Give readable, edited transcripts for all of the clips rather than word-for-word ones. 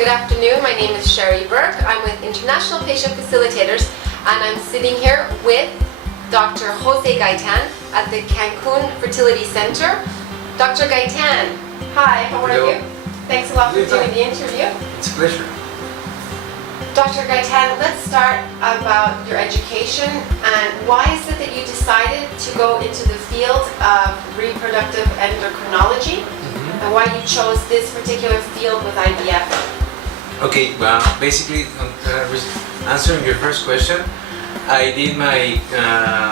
Good afternoon, my name is Sheri Burke. I'm with International Patient Facilitators and I'm sitting here with Dr. Jose Gaitan at the Cancun Fertility Center. Dr. Gaitan, hi, how are Hello. you? Thanks a lot for doing the interview. It's a pleasure. Dr. Gaitan, let's start about your education and why is it that you decided to go into the field of reproductive endocrinology and why you chose this particular field with IVF? Okay, well, basically, answering your first question, I did my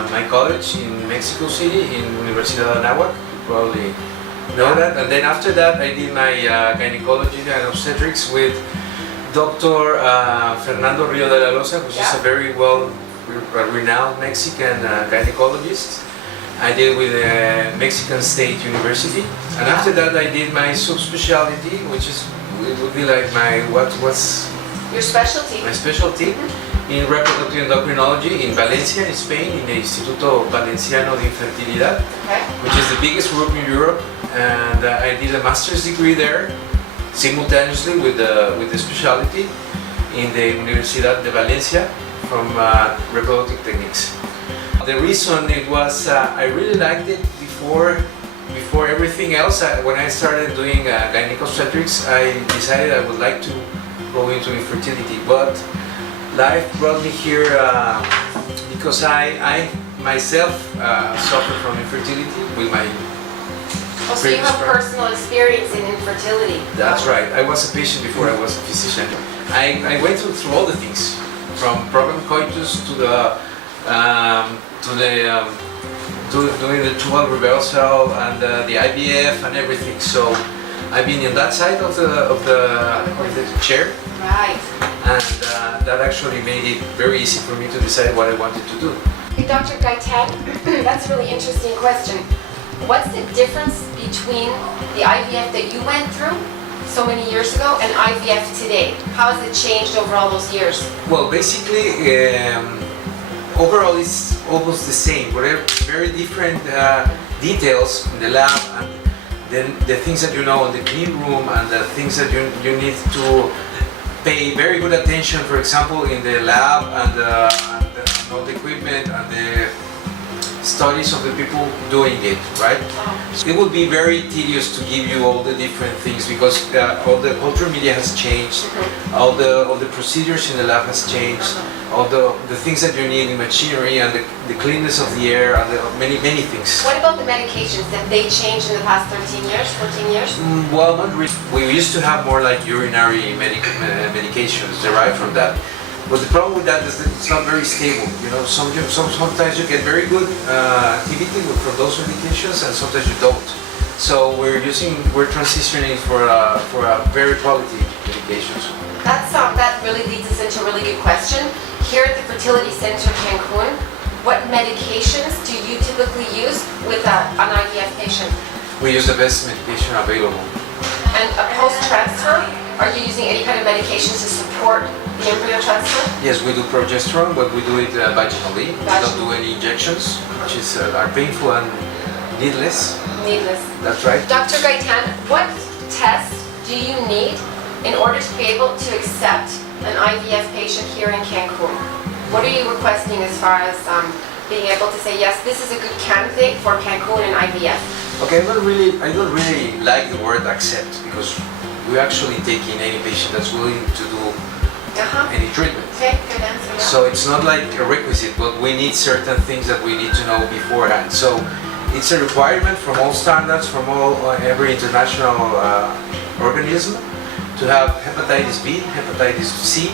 my college in Mexico City in Universidad de Anáhuac, you probably know that, and then after that I did my gynecology and obstetrics with Dr. Fernando Rio de la Loza, which is a very renowned Mexican gynecologist. I did with Mexican State University, and after that I did my subspecialty, which is it would be like my what's your specialty? My specialty in reproductive endocrinology in Valencia, in Spain, in the Instituto Valenciano de Infertilidad, which is the biggest group in Europe, and I did a master's degree there simultaneously with the specialty in the Universidad de Valencia from reproductive techniques. The reason it was I really liked it before everything else. When I started doing gynecobstetrics, I decided I would like to go into infertility, but life brought me here because I myself suffer from infertility with my so you have personal experience in infertility. That's right. I was a patient before I was a physician. I went through all the things, from program coitus to doing the tubal reversal and the IVF and everything. So I've been in that side of the chair, right? And that actually made it very easy for me to decide what I wanted to do. Hey, Dr. Gaitan, that's a really interesting question. What's the difference between the IVF that you went through so many years ago and IVF today? How has it changed over all those years? Well, basically, overall it's almost the same, but very different details in the lab, and then the things that you know in the clean room and the things that you need to pay very good attention, for example, in the lab and all the equipment and the studies of the people doing it, right? It would be very tedious to give you all the different things because all the cultural media has changed, all the procedures in the lab has changed, all the things that you need in machinery and the cleanness of the air and many things. What about the medications? Have they changed in the past 13 years, 14 years? Well, not really. We used to have more like urinary medications derived from that. But the problem with that is that it's not very stable. You know, sometimes you get very good activity from those medications, and sometimes you don't. So we're transitioning for a very quality medications. That really leads us into a really good question. Here at the Fertility Center Cancun, what medications do you typically use with an IVF patient? We use the best medication available. And a post-transfer, are you using any kind of medications to support the embryo transfer? Yes, we do progesterone, but we do it vaginally. We don't do any injections, which are painful and needless. Needless. That's right. Dr. Gaitan, what tests do you need in order to be able to accept an IVF patient here in Cancun? What are you requesting as far as being able to say, yes, this is a good candidate for Cancun and IVF? Okay, I don't really like the word accept because we actually take in any patient that's willing to do any treatment. Okay, good answer. Yeah. So it's not like a requisite, but we need certain things that we need to know beforehand. So it's a requirement from all standards, from every international organism, to have hepatitis B, hepatitis C,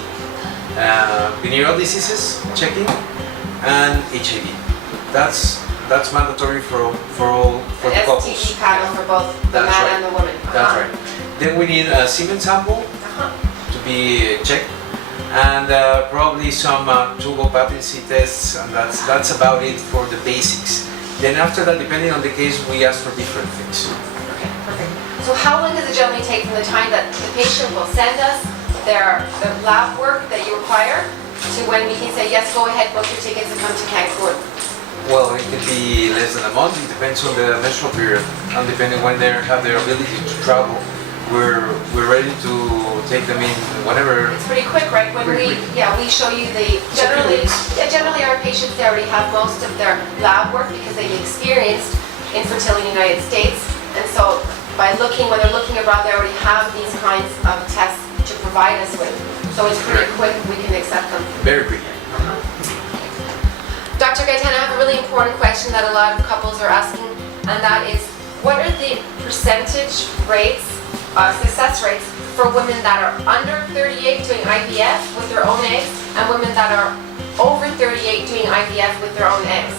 venereal diseases checking, and HIV. That's mandatory for the couples. STD panel for both the man and the woman. That's right. Then we need a semen sample to be checked, and probably some tubal patency tests, and that's about it for the basics. Then after that, depending on the case, we ask for different things. Okay, perfect. So how long does it generally take from the time that the patient will send us the lab work that you require to when we can say, yes, go ahead, book your tickets and come to Cancun? Well, it could be less than a month. It depends on the menstrual period and depending when they have their ability to travel we're ready to take them in whenever. It's pretty quick, right? When Pretty we show you generally our patients, they already have most of their lab work because they've experienced infertility in the United States, and so when they're looking abroad, they already have these kinds of tests to provide us with. So it's pretty quick, we can accept them. Very quick. Dr. Gaitan, I have a really important question that a lot of couples are asking, and that is, what are the percentage rates, success rates, for women that are under 38 doing IVF with their own eggs, and women that are over 38 doing IVF with their own eggs?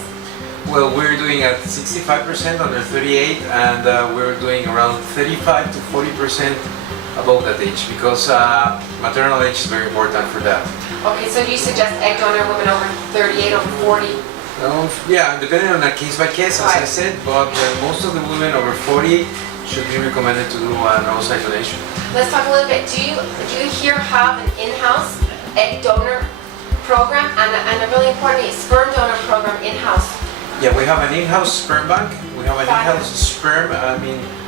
Well, we're doing at 65% under 38, and we're doing around 35 to 40% above that age, because maternal age is very important for that. Okay, so you suggest egg donor women over 38, over 40? Yeah, depending on a case by case, as I said, but most of the women over 40 should be recommended to do an oocyte donation. Let's talk a little bit. Do you here have an in-house egg donor program and a really important sperm donor program in-house? Yeah, we have an in-house sperm bank. We have an in-house sperm,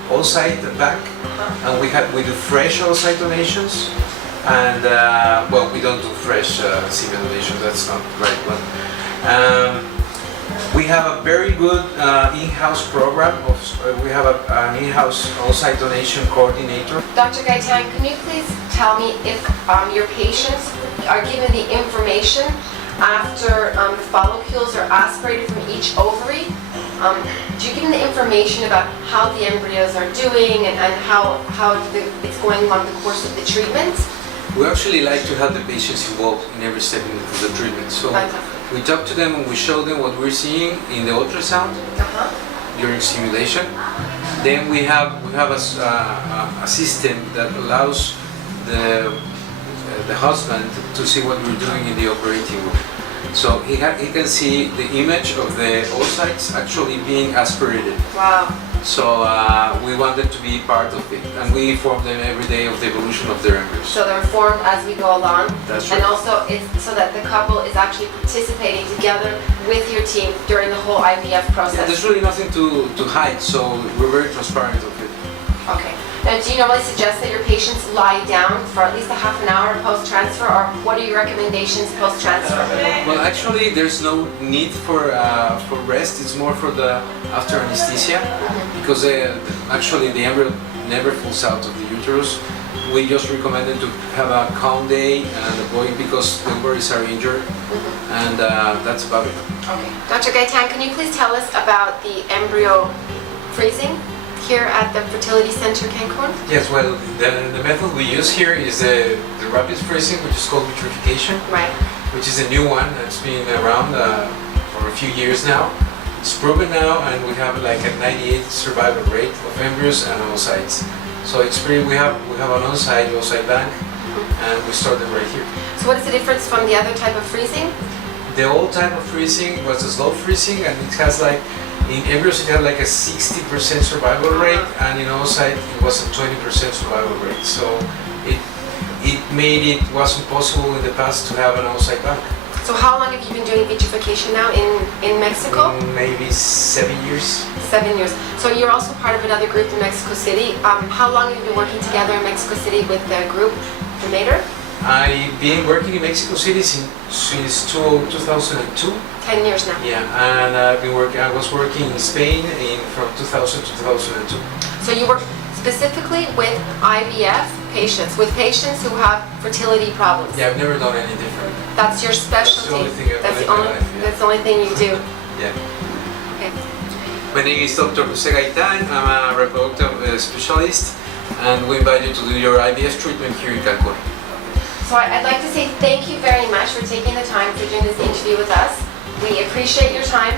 oocyte bank, and we do fresh oocyte donations. And well, we don't do fresh semen donations. That's not the right one. We have a very good in-house program. We have an in-house oocyte donation coordinator. Dr. Gaitan, can you please tell me if your patients are given the information after follicles are aspirated from each ovary? Do you give them the information about how the embryos are doing and how it's going along the course of the treatment? We actually like to have the patients involved in every step of the treatment. So we talk to them and we show them what we're seeing in the ultrasound during simulation. Then we have a system that allows the husband to see what we're doing in the operating room. So he can see the image of the oocytes actually being aspirated. Wow. So we want them to be part of it, and we inform them every day of the evolution of their embryos. So they're informed as we go along. That's right. And also it's so that the couple is actually participating together with your team during the whole IVF process. Yeah, there's really nothing to hide, so we're very transparent of it. Okay. Now, do you normally suggest that your patients lie down for at least a half an hour post-transfer, or what are your recommendations post-transfer? Well, actually, there's no need for rest. It's more for the after anesthesia, because actually the embryo never falls out of the uterus. We just recommend them to have a calm day and avoid, because the ovaries are injured, and that's about it. Okay. Dr. Gaitan, can you please tell us about the embryo freezing here at the Fertility Center Cancun? Yes, well, the method we use here is the rapid freezing, which is called vitrification, right, which is a new one that's been around for a few years now. It's proven now, and we have like a 98% survival rate of embryos and oocytes. So it's pretty. We have an on-site oocyte bank, and we store them right here. So what is the difference from the other type of freezing? The old type of freezing was a slow freezing, and it has like, in embryos it had like a 60% survival rate, and in oocyte it was a 20% survival rate. So it wasn't possible in the past to have an oocyte bank. So how long have you been doing vitrification now in Mexico? Maybe 7 years. 7 years. So you're also part of another group in Mexico City. How long have you been working together in Mexico City with the group, the Mater? I've been working in Mexico City since 2002. 10 years now. Yeah, and I was working in Spain from 2000 to 2002. So you work specifically with IVF patients, with patients who have fertility problems. Yeah, I've never done any different. That's your specialty. That's the only thing I've done in my life, yeah. That's the only thing you do. Yeah. Okay. My name is Dr. Jose Gaitan. I'm a reproductive specialist, and we invite you to do your IVF treatment here in Cancun. So I'd like to say thank you very much for taking the time for doing this interview with us. We appreciate your time,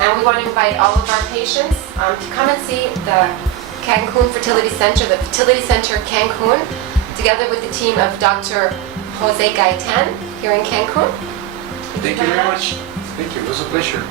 and we want to invite all of our patients to come and see the Cancun Fertility Center, the Fertility Center Cancun, together with the team of Dr. Jose Gaitan here in Cancun. Thank you very much. Thank you. It was a pleasure.